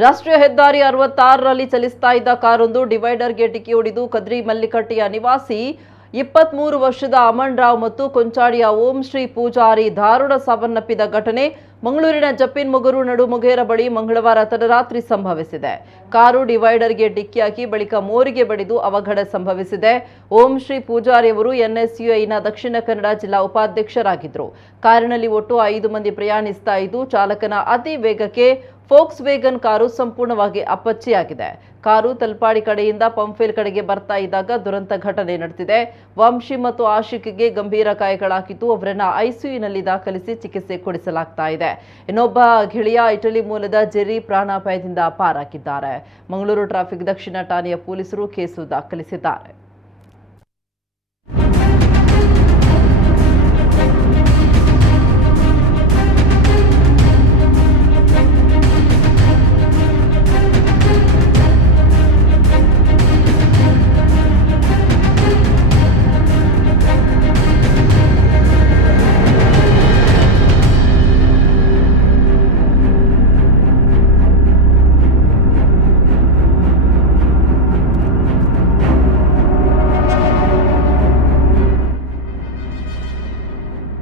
ರಾಷ್ಟ್ರೀಯ ಹೆದ್ದಾರಿ 66ರಲ್ಲಿ ಚಲಿಸ್ತಾ ಇದ್ದ ಕಾರೊಂದು ಡಿವೈಡರ್ಗೆ ಡಿಕ್ಕಿ ಹೊಡೆದು ಕದ್ರಿ ಮಲ್ಲಿಕಟ್ಟಿಯ ನಿವಾಸಿ 23 ವರ್ಷದ ಅಮನ್ ರಾವ್ ಮತ್ತು ಕೊಂಚಾಡಿಯ ಓಂ ಶ್ರೀ ಪೂಜಾರಿ ದಾರುಣ ಸಾವನ್ನಪ್ಪಿದ ಘಟನೆ ಮಂಗಳೂರಿನ ಜಪ್ಪಿನ್ ಮೊಗರು ನಡುಮೊಗೇರ ಬಳಿ ಮಂಗಳವಾರ ತಡರಾತ್ರಿ ಸಂಭವಿಸಿದೆ. ಕಾರು ಡಿವೈಡರ್ಗೆ ಡಿಕ್ಕಿಯಾಗಿ ಬಳಿಕ ಮೋರಿಗೆ ಬಡಿದು ಅವಘಡ ಸಂಭವಿಸಿದೆ. ಓಂ ಶ್ರೀ ಪೂಜಾರಿಯವರು NSUIನ ದಕ್ಷಿಣ ಕನ್ನಡ ಜಿಲ್ಲಾ ಉಪಾಧ್ಯಕ್ಷರಾಗಿದ್ದರು. ಕಾರಿನಲ್ಲಿ ಒಟ್ಟು 5 ಮಂದಿ ಪ್ರಯಾಣಿಸ್ತಾ ಇದ್ದು ಚಾಲಕನ ಅತಿ ವೇಗಕ್ಕೆ ಫೋಕ್ಸ್ ವ್ಯಾಗನ್ ಕಾರು ಸಂಪೂರ್ಣವಾಗಿ ಅಪ್ಪಚ್ಚಿಯಾಗಿದೆ. ಕಾರು ತಲ್ಪಾಡಿ ಕಡೆಯಿಂದ ಪಂಫೇಲ್ ಕಡೆಗೆ ಬರ್ತಾ ಇದ್ದಾಗ ದುರಂತ ಘಟನೆ ನಡೆದಿದೆ. ವಂಶಿ ಮತ್ತು ಆಶಿಕ್ಗೆ ಗಂಭೀರ ಗಾಯಗಳಾಗಿದ್ದು ಅವರನ್ನ ಐಸಿಯುನಲ್ಲಿ ದಾಖಲಿಸಿ ಚಿಕಿತ್ಸೆ ಕೊಡಿಸಲಾಗ್ತಾ ಇದೆ. ಇನ್ನೊಬ್ಬ ಗೆಳೆಯ ಇಟಲಿ ಮೂಲದ ಜೆರಿ ಪ್ರಾಣಾಪಾಯದಿಂದ ಪಾರಾಗಿದ್ದಾರೆ. ಮಂಗಳೂರು ಟ್ರಾಫಿಕ್ ದಕ್ಷಿಣ ಠಾಣೆಯ ಪೊಲೀಸರು ಕೇಸು ದಾಖಲಿಸಿದ್ದಾರೆ.